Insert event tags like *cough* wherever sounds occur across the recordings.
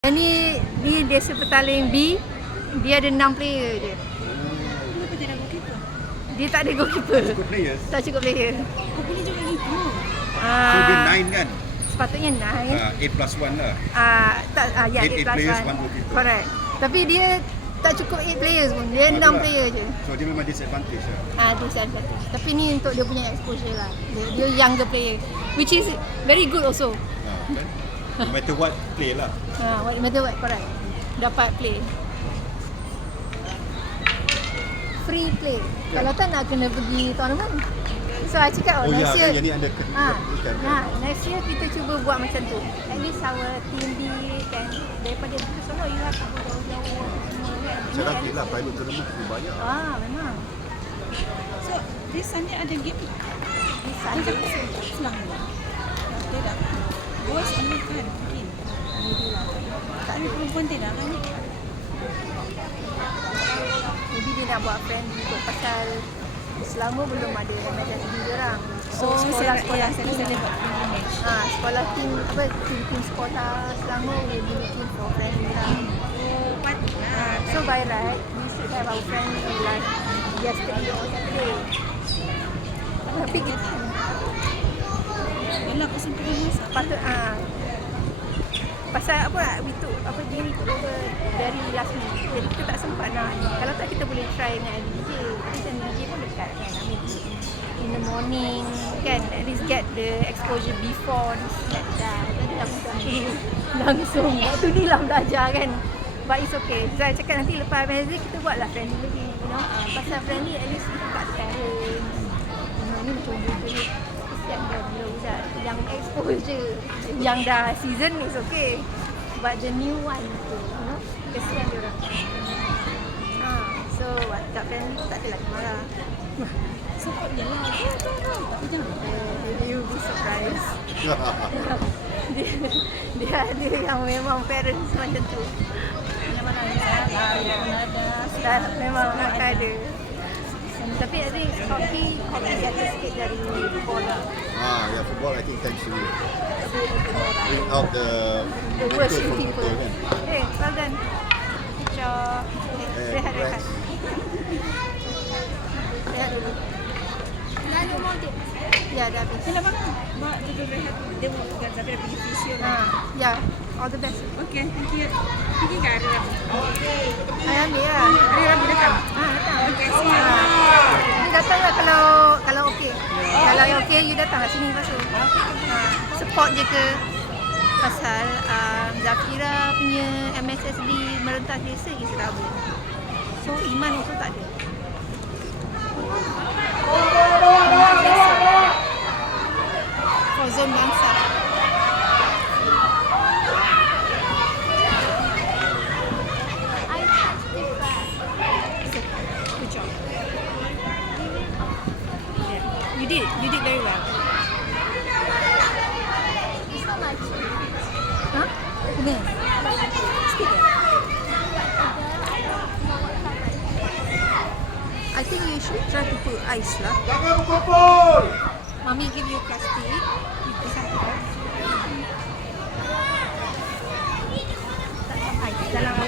Yang ni ni desa petaling B. Dia ada 6 player je. Kenapa tidak goalkeeper? Dia tak ada goalkeeper. Good players. Tak cukup player. Oh, boleh juga gitu. So dia Ah, 9 kan? sepatutnya 9. Uh, 8 plus 1 lah. Ah, tak ah, ya Eight- 8 eight plus players, 1. one goalkeeper. Correct. Tapi dia tak cukup 8 players pun. Dia 6 Itulah. player je. So dia memang disadvantage lah. Ah, disadvantage. Tapi ni untuk dia punya exposure lah. Dia, dia younger player. Which is very good also. Uh, kan? No matter what, play lah. Ha, what matter what, correct. Dapat play. Free play. Ya. Kalau tak nak kena pergi tournament. So I cakap oh, Oh ya, next year. yang ni under Ha, bukan. ha, next year kita cuba buat macam tu. At least our team B kan daripada itu semua you have to go jauh-jauh semua kan. Saya Ni at rasa lah private tournament tu banyak. Ah, memang. So, this Sunday ada game Di Ada sana. Selangor. Boys only kan. Tak ada perempuan tidak kan? Maybe dia nak buat friend juga pasal selama belum ada MSSB dia orang. So Oh, sekolah saya, sekolah ya, saya rasa dia buat pilgrimage. Ha, sekolah tim apa tim tim sekolah Selangor will be looking for friends lah. Oh, patutlah. So by right, we should have our friends like yesterday or Saturday. Tapi kita Yalah, kesimpulan masa. patut ah. Pasal apa we took apa ni took over dari last minute. Jadi kita tak sempat nak ni kalau tak kita boleh try dengan DJ macam DJ pun dekat kan I mean in the morning kan. At least get the exposure before this that jadi langsung langsung. Waktu ni lah belajar kan. But it's okay. So I cakap nanti lepas MSD kita buatlah friendly lagi you know. Ah, pasal friendly at least kita kat parents you know ni macam budak kesian dah bila budak yang exposure yang dah season is okay but the new one tu you know kesian dia orang ha, so tak friendly tak ada lagi marah Support dia lah. Tapi jangan. Eh, you be surprised dia, dia ada yang memang parents macam tu Yang mana yang ada. memang akan ada tapi I think hockey hockey better sikit dari bola Ah, yeah, football I think thanks to you. Bring out the the worst in people. kan. Eh, well done. Good job. Okay, Eh, rehat, rehat. Rehat dulu. Dah ada mau dia? Ya, dah habis. Kenapa? Mak duduk rehat. Dia mau pegang tapi dia pergi fisio. Ha, ya. All the best. Okay, thank you. Pergi ke area? Ay, ambil lah. Area lagi datang. Ha, datang. Okay, Ha. siap. You datang lah kalau kalau okey. Okey, you datang lah sini lepas tu. Ha, support je ke pasal um, Zafira punya MSSB merentas desa is Rabu. So Iman also tak ada. Merentas desa. For zone bangsa. I think you should try to put ice lah. Mami give you plastic. Ice. Dalam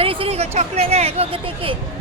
Got chocolate there. Go, go take it.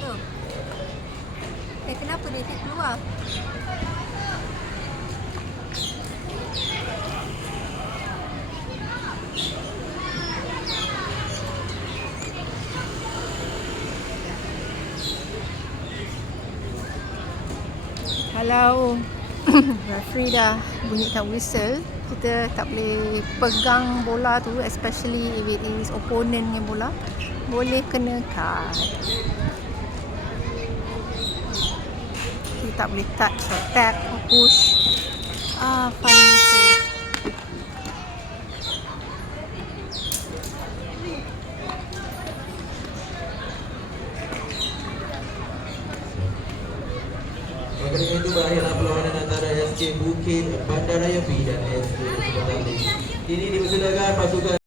Tu. Eh, kenapa tak keluar? Kalau *coughs* referee dah bunyikan whistle, kita tak boleh pegang bola tu especially if it is opponent punya bola boleh kena card. Kita tak boleh touch or tap or push. Ah, fine.